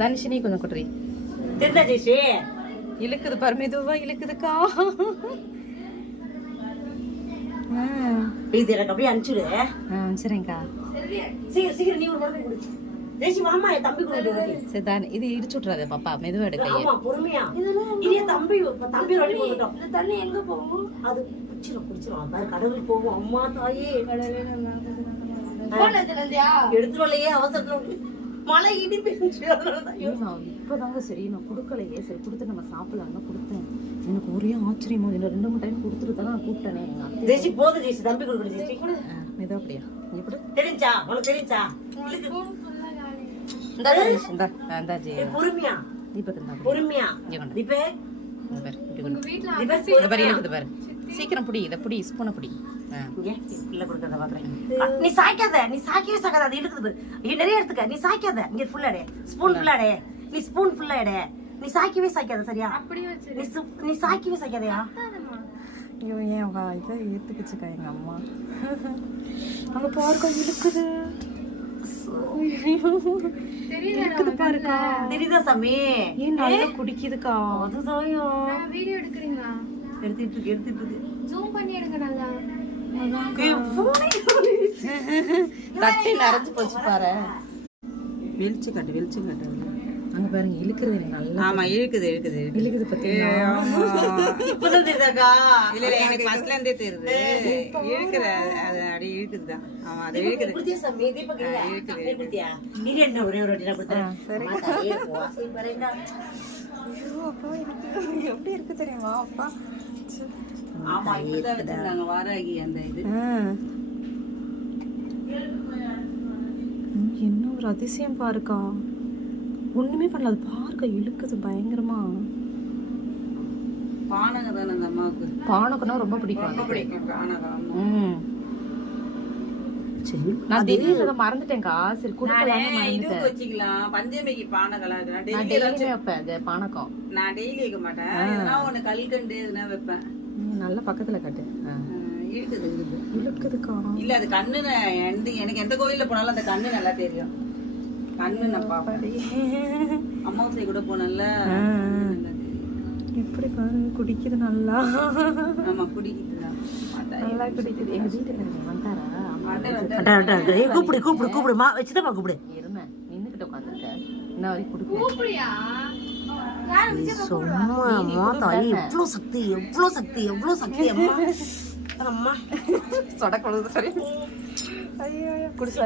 தனுஷினி கொஞ்சம் குட்ரி தெரிஞ்சா ஜெயஸ்ரீ இழுக்குது பாரு, மெதுவா இழுக்குதுக்கா. இது எனக்கு அப்படியே அனுப்பிச்சுடு. சரிங்கக்கா. சீக்கிரம் சீக்கிரம் நீ ஒரு மடங்கு குடி. ஜெயஸ்ரீ மாமா என் தம்பி கூட சரி இது இடிச்சு விட்றாத பாப்பா, மெதுவா எடுக்க. ஆமா பொறுமையா. இதே தம்பி தம்பி ரெடி பண்ணிட்டோம். இந்த தண்ணி எங்க போகும்? அது குடிச்சிரும் பாரு, கடவுள் போகும். அம்மா தாயே எடுத்துட்டு வரலையே அவசரத்துல மழை இடி பெஞ்சு. இப்பதாங்க சரி நான் கொடுக்கலையே, சரி கொடுத்து நம்ம சாப்பிடலாம்னு கொடுத்தேன். எனக்கு ஒரே ஆச்சரியமா, இன்னும் 2-3 டைம் கொடுத்துட்டு தான் நான் கூப்பிட்டேனே. ஜெயஸ்ரீ போதும் ஜெயஸ்ரீ, தம்பி கொடுக்குற ஜெயஸ்ரீ. மெதுவா அப்படியா எப்படி தெரிஞ்சா உனக்கு தெரிஞ்சா? பொறுமையா பொறுமையா சீக்கிரம் புடி, இதை புடி, ஸ்பூனை புடி. நீ சாய்க்காத, நீ சாய்க்கவே சாக்காத, அது இழுக்குது. நிறைய எடுத்துக்க, நீ சாய்க்காத. இங்க ஃபுல்லா எடே, ஸ்பூன் ஃபுல்லா எடே, நீ ஸ்பூன் ஃபுல்லா எடே. நீ சாய்க்கவே சாய்க்காத, சரியா? நீ சாய்க்கவே சாய்க்காதயா? ஐயோ ஏன் வா, இதை ஏத்துக்குச்சுக்கா எங்க அம்மா. அங்க பாருக்கா இழுக்குது. தெரியுதா சாமி? ஏன் நல்லா குடிக்குதுக்கா. அதுதான் வீடியோ எடுக்கிறீங்களா? எடுத்துட்டு இருக்கு. ஜூம் பண்ணி எடுங்க நல்லா. தட்டி நிறைஞ்சு போச்சு பாரு. வெளிச்சு காட்டு. அங்க பாருங்க இழுக்குது எனக்கு நல்லா. ஆமா இழுக்குது பாத்தீங்களா? இப்பதான் தெரியுதாக்கா? இல்ல எனக்கு ஃபர்ஸ்ட்ல இருந்தே தெரியுது. இழுக்குற அது அப்படியே இழுக்குதுதான். ஆமா அது இழுக்குது. குடியா சாமி? தீபக் இழுக்குது. குடியா? நீ என்ன ஒரே ஒரு வாட்டி நான் கொடுத்தேன். சரி. வாசி பாருங்க. ஐயோ அப்பா எனக்கு எப்படி இருக்கு தெரியுமா அப்பா? ஆமா இப்பதான் வச்சிருந்தாங்க வாராகி அந்த இது. என்ன ஒரு அதிசயம் பாருக்கா. ஒண்ணுமே பண்ணல, அது பாருக்கா இழுக்குது பயங்கரமா. பானகம் தானே அந்த அம்மாவுக்கு. பானகம்னா ரொம்ப பிடிக்கும். ரொம்ப பிடிக்கும் பானகம். சரி நான் திடீர்னு மறந்துட்டேன்க்கா. சரி குடுக்கலாம்னு இது வச்சுக்கலாம். பஞ்சமிக்கு பானகலாம் நான் டெய்லியுமே வைப்பேன் அது பானகம். நான் டெய்லி வைக்க மாட்டேன். எதனா ஒண்ணு கல்கண்டு எதுனா வைப்பேன். நல்ல பக்கத்துல காட்டு. இழுக்குதுக்கா. இல்ல அது கண்ணு, எனக்கு எந்த கோயில்ல போனாலும் அந்த கண்ணு நல்லா தெரியும். கண்ணு நான் பாப்பேன். அம்மாவுசை கூட போனல எப்படி பாரு குடிக்குது நல்லா. ஆமா குடிக்குதுதான் நல்லா குடிக்குது. எங்க வீட்டுக்கு வந்தாரா? கூப்பிடுமா வச்சுதான் கூப்பிடு. இருந்தேன் நின்னுக்கிட்ட உட்காந்துருக்க. இன்ன வரைக்கும் குடுக்க கூப்பிடியா? அம்மா தாயே எவ்வளவு சக்தி அம்மா. அம்மா சொட கொழுது. சரி ஐயோ குடிச்சு